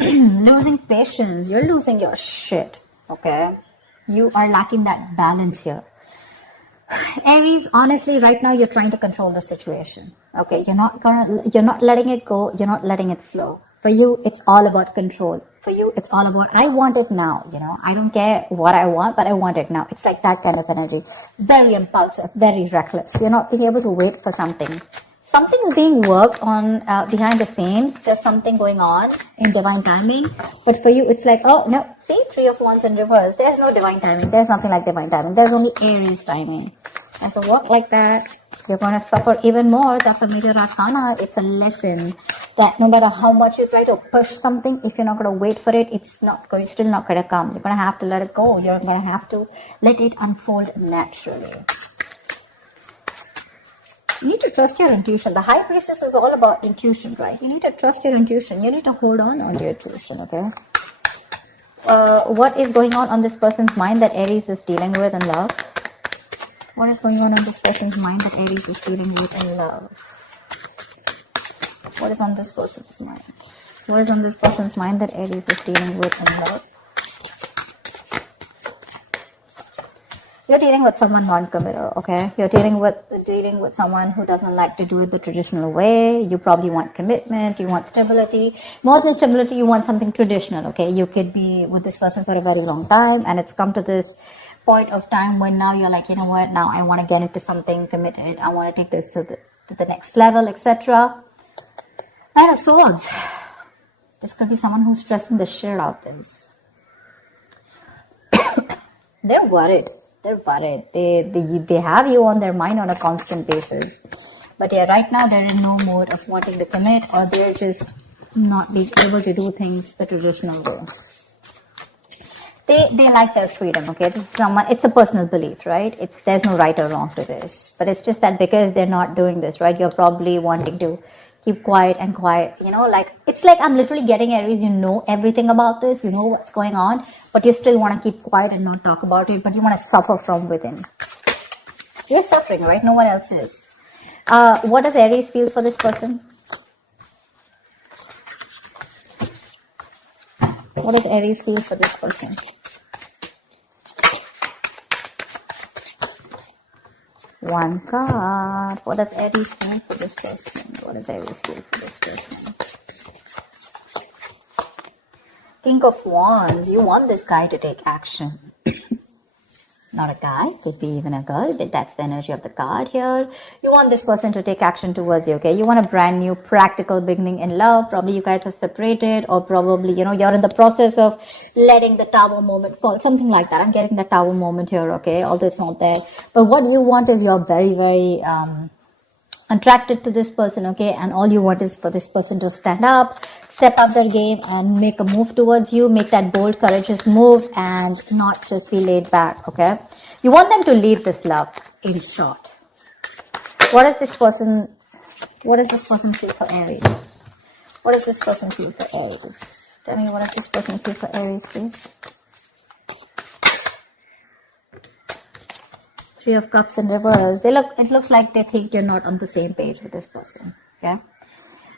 Losing patience. You're losing your shit. Okay. You are lacking that balance here. Aries, honestly, right now you're trying to control the situation. Okay, you're not letting it go. You're not letting it flow. For you, it's all about control. For you, it's all about, I want it now. I don't care what I want, but I want it now. It's like that kind of energy. Very impulsive, very reckless. You're not being able to wait for something. Something is being worked on behind the scenes. There's something going on in divine timing. But for you, it's like, oh, no. See, 3 of Wands in reverse. There's no divine timing. There's nothing like divine timing. There's only Aries timing. And so work like that, you're going to suffer even more. That's a major arcana. It's a lesson that no matter how much you try to push something, if you're not going to wait for it, it's still not going to come. You're going to have to let it go. You're going to have to let it unfold naturally. You need to trust your intuition. The High Priestess is all about intuition, right? You need to trust your intuition. You need to hold on to your intuition, okay? What is going on this person's mind that Aries is dealing with in love? What is going on this person's mind that Aries is dealing with in love? What is on this person's mind? What is on this person's mind that Aries is dealing with in love? You're dealing with someone non-committal, okay? You're dealing with someone who doesn't like to do it the traditional way. You probably want commitment, you want stability. More than stability, you want something traditional, okay? You could be with this person for a very long time, and it's come to this point of time when now you're like, you know what, now I want to get into something committed. I want to take this to the next level, etc. Knight of Swords. This could be someone who's stressing the shit out of this. They're worried. They're worried. They have you on their mind on a constant basis. But yeah, right now they're in no mode of wanting to commit, or they're just not being able to do things the traditional way. They like their freedom, okay? It's a personal belief, right? There's no right or wrong to this. But it's just that because they're not doing this, right? You're probably wanting to keep quiet, it's like I'm literally getting Aries, you know everything about this, you know what's going on, but you still want to keep quiet and not talk about it, but you want to suffer from within. You're suffering, right? No one else is. What does Aries feel for this person? What does Aries feel for this person? One card. What does Aries feel for this person? What does Aries feel for this person? King of Wands. You want this guy to take action. Not a guy, could be even a girl, but that's the energy of the card here. You want this person to take action towards you, okay? You want a brand new practical beginning in love. Probably you guys have separated, or probably, you're in the process of letting the tower moment fall. Something like that. I'm getting the tower moment here, okay? Although it's not there. But what you want is you're very, very attracted to this person, okay? And all you want is for this person to stand up, step up their game, and make a move towards you, make that bold, courageous move, and not just be laid back, okay? You want them to lead this love, in short. What does this person feel for Aries? What does this person feel for Aries? Tell me, what does this person feel for Aries, please? 3 of Cups in reverse. It looks like they think you're not on the same page with this person, okay?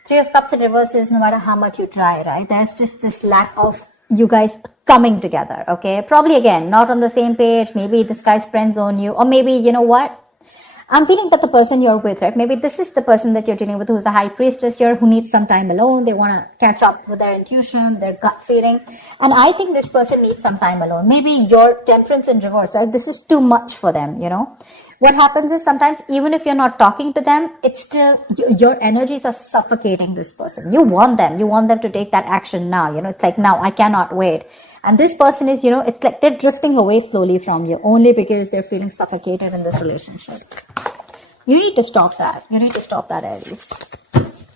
3 of Cups in reverse is no matter how much you try, right? There's just this lack of you guys coming together, okay? Probably, again, not on the same page. Maybe this guy's friend zone you, or maybe, you know what? I'm feeling that the person you're with, right? Maybe this is the person that you're dealing with who's the High Priestess here, who needs some time alone. They want to catch up with their intuition, their gut feeling. And I think this person needs some time alone. Maybe your Temperance in reverse, right? This is too much for them, What happens is sometimes even if you're not talking to them, it's still, your energies are suffocating this person. You want them to take that action now. It's like, now I cannot wait. And this person is, it's like they're drifting away slowly from you only because they're feeling suffocated in this relationship. You need to stop that. You need to stop that, Aries.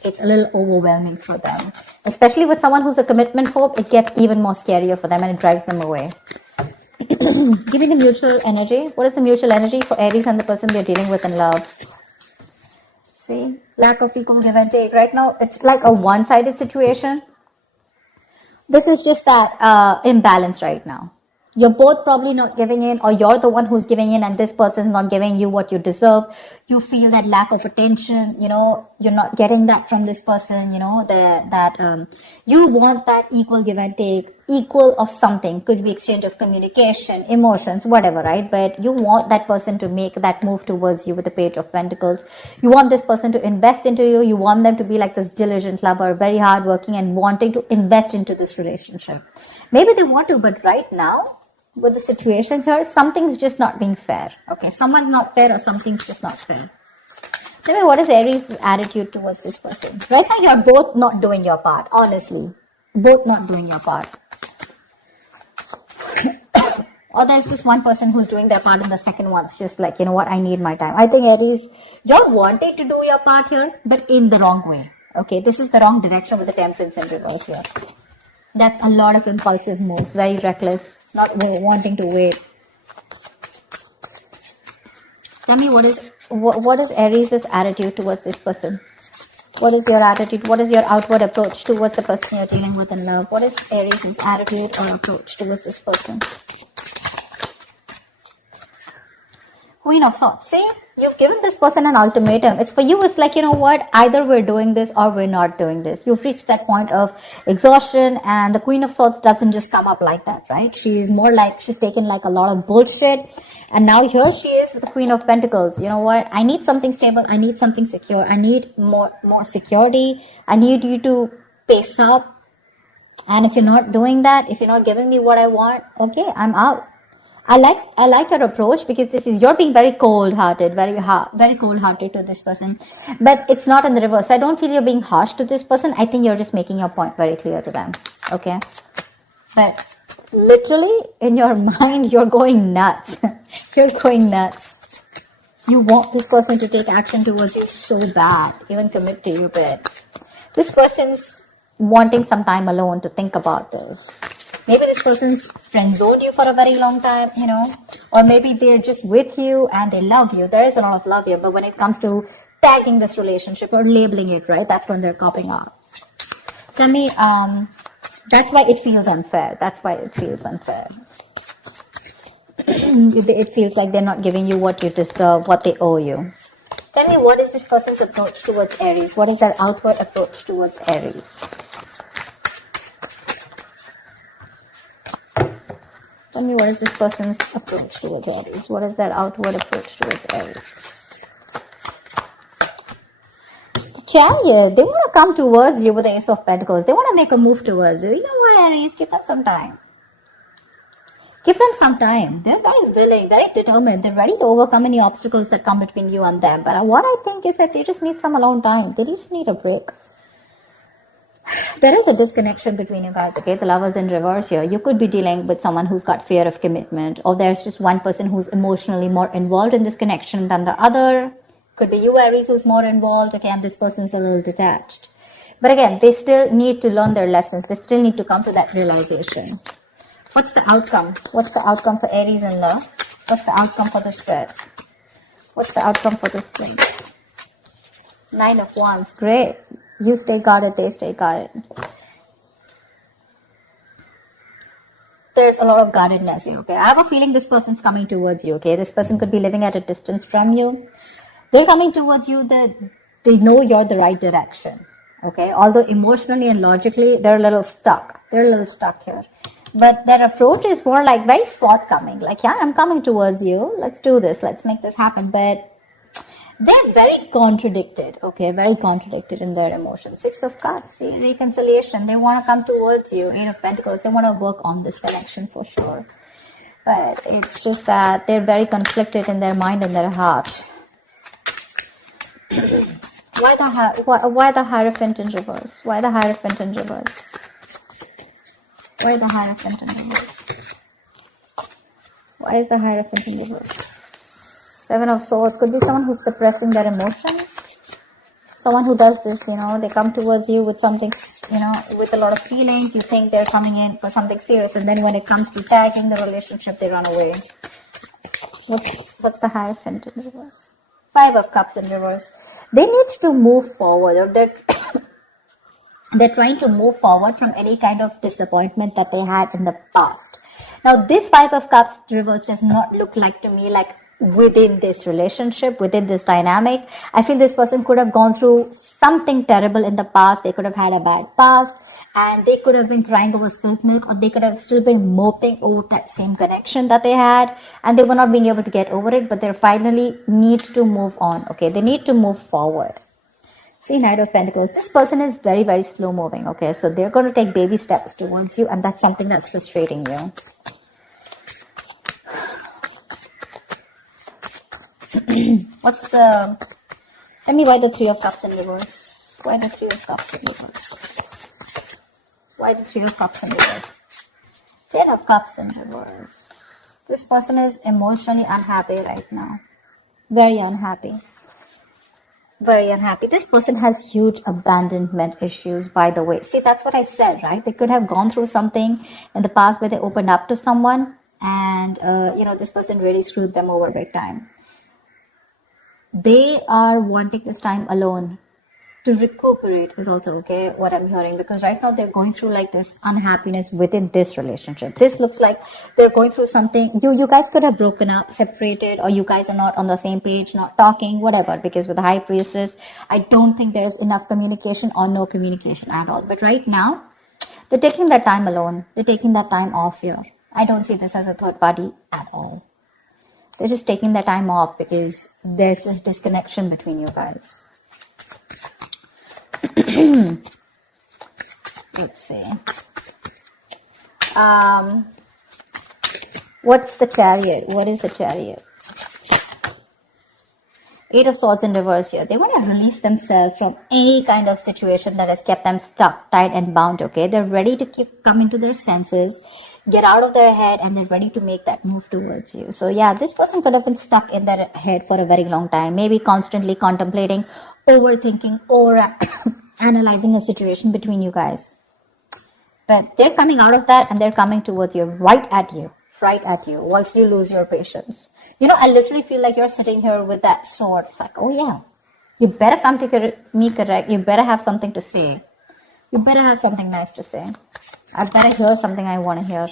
It's a little overwhelming for them. Especially with someone who's a commitment phobe, it gets even more scarier for them and it drives them away. Give me the mutual energy. What is the mutual energy for Aries and the person they're dealing with in love? See? Lack of equal give and take. Right now, it's like a one-sided situation. This is just that imbalance right now. You're both probably not giving in, or you're the one who's giving in and this person's not giving you what you deserve. You feel that lack of attention, you're not getting that from this person, you want that equal give and take, equal of something, could be exchange of communication, emotions, whatever, right? But you want that person to make that move towards you with the Page of Pentacles. You want this person to invest into you. You want them to be like this diligent lover, very hardworking and wanting to invest into this relationship. Maybe they want to, but right now, with the situation here, something's just not being fair. Okay, someone's not fair or something's just not fair. Tell me, what is Aries' attitude towards this person? Right now, you're both not doing your part, honestly. Both not doing your part. Or there's just one person who's doing their part and the second one's just like, you know what, I need my time. I think Aries, you're wanting to do your part here, but in the wrong way. Okay, this is the wrong direction with the Temperance in reverse here. That's a lot of impulsive moves, very reckless, not wanting to wait. Tell me, what is Aries' attitude towards this person? What is your attitude? What is your outward approach towards the person you're dealing with in love? What is Aries' attitude or approach towards this person? Queen of Swords. See, you've given this person an ultimatum. It's for you. It's like, you know what? Either we're doing this or we're not doing this. You've reached that point of exhaustion, and the Queen of Swords doesn't just come up like that, right? She's more like, she's taken like a lot of bullshit. And now here she is with the Queen of Pentacles. You know what? I need something stable. I need something secure. I need more security. I need you to pace up. And if you're not doing that, if you're not giving me what I want, okay, I'm out. I like your approach, because this is, you're being very cold-hearted, very cold-hearted to this person. But it's not in the reverse. I don't feel you're being harsh to this person. I think you're just making your point very clear to them. Okay? But literally, in your mind, you're going nuts. You're going nuts. You want this person to take action towards you so bad, even commit to you, but this person's wanting some time alone to think about this. Maybe this person's friend-zoned you for a very long time, or maybe they're just with you and they love you. There is a lot of love here, but when it comes to tagging this relationship or labeling it, right, that's when they're copping out. Tell me, that's why it feels unfair. That's why it feels unfair. It feels like they're not giving you what you deserve, what they owe you. Tell me, what is this person's approach towards Aries? What is their outward approach towards Aries? Tell me, what is this person's approach towards Aries? What is their outward approach towards Aries? The Chariot, they want to come towards you with the Ace of Pentacles. They want to make a move towards you. You know what, Aries? Give them some time. Give them some time. They're very willing, very determined. They're ready to overcome any obstacles that come between you and them. But what I think is that they just need some alone time. They just need a break. There is a disconnection between you guys, okay? The Lovers in reverse here. You could be dealing with someone who's got fear of commitment, or there's just one person who's emotionally more involved in this connection than the other. Could be you, Aries, who's more involved, okay, and this person's a little detached. But again, they still need to learn their lessons. They still need to come to that realization. What's the outcome? What's the outcome for Aries in love? What's the outcome for the spread? What's the outcome for the spread? 9 of Wands. Great. You stay guarded, they stay guarded. There's a lot of guardedness here, okay? I have a feeling this person's coming towards you, okay? This person could be living at a distance from you. They're coming towards you, they know you're the right direction, okay? Although emotionally and logically, they're a little stuck. They're a little stuck here. But their approach is more like very forthcoming. Like, yeah, I'm coming towards you. Let's do this. Let's make this happen. But they're very contradicted, okay? Very contradicted in their emotions. 6 of Cups, see, reconciliation. They want to come towards you. 8 of Pentacles, they want to work on this connection for sure. But it's just that they're very conflicted in their mind and their heart. Why the Hierophant in reverse? Why the Hierophant in reverse? Why the Hierophant in reverse? Why is the Hierophant in reverse? 7 of Swords. Could be someone who's suppressing their emotions. Someone who does this, they come towards you with something, with a lot of feelings. You think they're coming in for something serious, and then when it comes to tagging the relationship, they run away. What's the Hierophant in reverse? 5 of Cups in reverse. They need to move forward, or they're trying to move forward from any kind of disappointment that they had in the past. Now, this 5 of Cups reverse does not look like to me like within this relationship, within this dynamic. I feel this person could have gone through something terrible in the past. They could have had a bad past, and they could have been crying over spilt milk, or they could have still been moping over that same connection that they had, and they were not being able to get over it, but they finally need to move on. Okay, they need to move forward. See, Knight of Pentacles. This person is very, very slow moving. Okay, so they're going to take baby steps towards you, and that's something that's frustrating you. Tell me why the Three of Cups in reverse? Why the Three of Cups in reverse? Why the Three of Cups in reverse? Ten of Cups in reverse. This person is emotionally unhappy right now. Very unhappy. Very unhappy. This person has huge abandonment issues, by the way. See, that's what I said, right? They could have gone through something in the past where they opened up to someone, and, this person really screwed them over big time. They are wanting this time alone to recuperate is also okay, what I'm hearing, because right now they're going through like this unhappiness within this relationship. This looks like they're going through something. You guys could have broken up, separated, or you guys are not on the same page, not talking, whatever, because with the High Priestess, I don't think there's enough communication or no communication at all. But right now, they're taking that time alone. They're taking that time off here. I don't see this as a third party at all. They're just taking their time off because there's this disconnection between you guys. Let's see. What's the Chariot? What is the Chariot? Eight of Swords in reverse here. They want to release themselves from any kind of situation that has kept them stuck, tied and bound, okay? They're ready to come into their senses, get out of their head, and they're ready to make that move towards you. So yeah, this person could have been stuck in their head for a very long time, maybe constantly contemplating, overthinking, or analyzing a situation between you guys. But they're coming out of that, and they're coming towards you, right at you, once you lose your patience. I literally feel like you're sitting here with that sword. It's like, oh yeah, you better come to me correct. You better have something to say. You better have something nice to say. I better hear something I want to hear,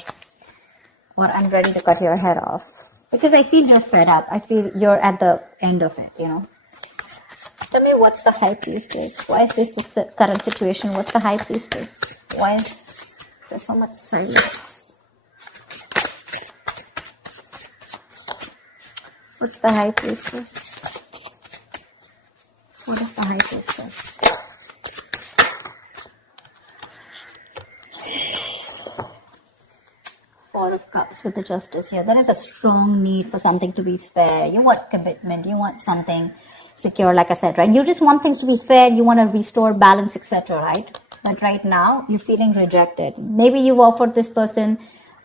or I'm ready to cut your head off. Because I feel you're fed up. I feel you're at the end of it, Tell me, what's the High Priestess? Why is this the current situation? What's the High Priestess? Why is there so much silence? What's the High Priestess? What is the High Priestess? Four of Cups with the Justice here. There is a strong need for something to be fair. You want commitment. You want something secure, like I said, right? You just want things to be fair. You want to restore balance, etc., right? But right now, you're feeling rejected. Maybe you've offered this person,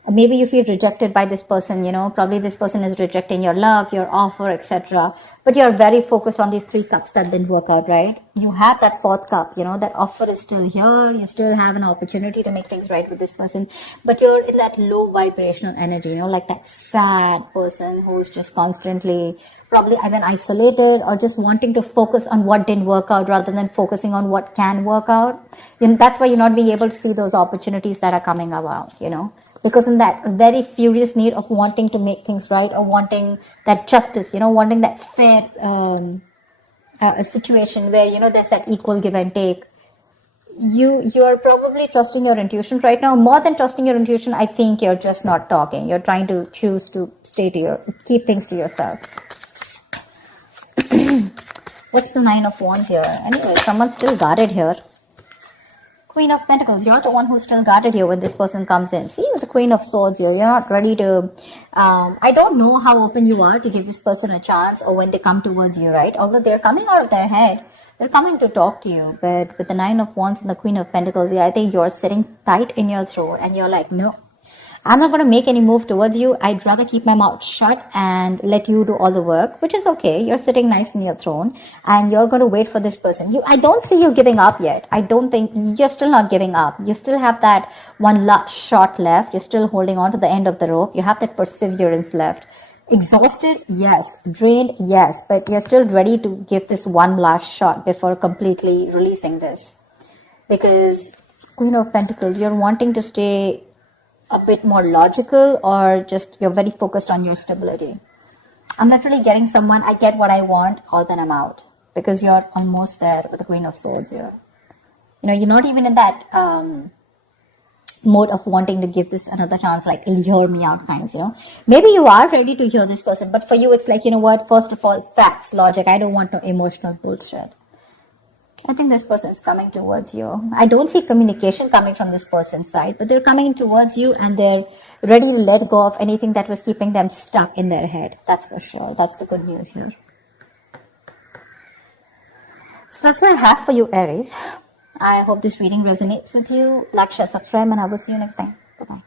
maybe you feel rejected by this person, probably this person is rejecting your love, your offer, etc. But you're very focused on these 3 cups that didn't work out, right? You have that 4th cup, that offer is still here. You still have an opportunity to make things right with this person. But you're in that low vibrational energy, like that sad person who's just constantly probably either isolated or just wanting to focus on what didn't work out rather than focusing on what can work out. That's why you're not being able to see those opportunities that are coming about, because in that very furious need of wanting to make things right, or wanting that justice, wanting that fair situation where, there's that equal give and take. You're probably trusting your intuition right now. More than trusting your intuition, I think you're just not talking. You're trying to choose to keep things to yourself. What's the Nine of Wands here? Anyway, someone's still guarded here. Queen of Pentacles, you're the one who's still guarded here when this person comes in. See, with the Queen of Swords here, you're not ready to, I don't know how open you are to give this person a chance, or when they come towards you, right? Although they're coming out of their head, they're coming to talk to you. But with the Nine of Wands and the Queen of Pentacles, yeah, I think you're sitting tight in your throat, and you're like, no, I'm not going to make any move towards you. I'd rather keep my mouth shut and let you do all the work, which is okay. You're sitting nice in your throne, and you're going to wait for this person. I don't see you giving up yet. I don't think you're still not giving up. You still have that one last shot left. You're still holding on to the end of the rope. You have that perseverance left. Exhausted? Yes. Drained? Yes. But you're still ready to give this one last shot before completely releasing this. Because Queen of Pentacles, you're wanting to stay a bit more logical, or just you're very focused on your stability. I'm literally getting someone, I get what I want, or then I'm out. Because you're almost there with the Queen of Swords here. You're not even in that mode of wanting to give this another chance, like hear me out kinds, Maybe you are ready to hear this person, but for you it's like, what, first of all, facts, logic. I don't want no emotional bullshit. I think this person is coming towards you. I don't see communication coming from this person's side, but they're coming towards you and they're ready to let go of anything that was keeping them stuck in their head. That's for sure. That's the good news here. So that's what I have for you, Aries. I hope this reading resonates with you. Like, share, subscribe, and I will see you next time. Bye-bye.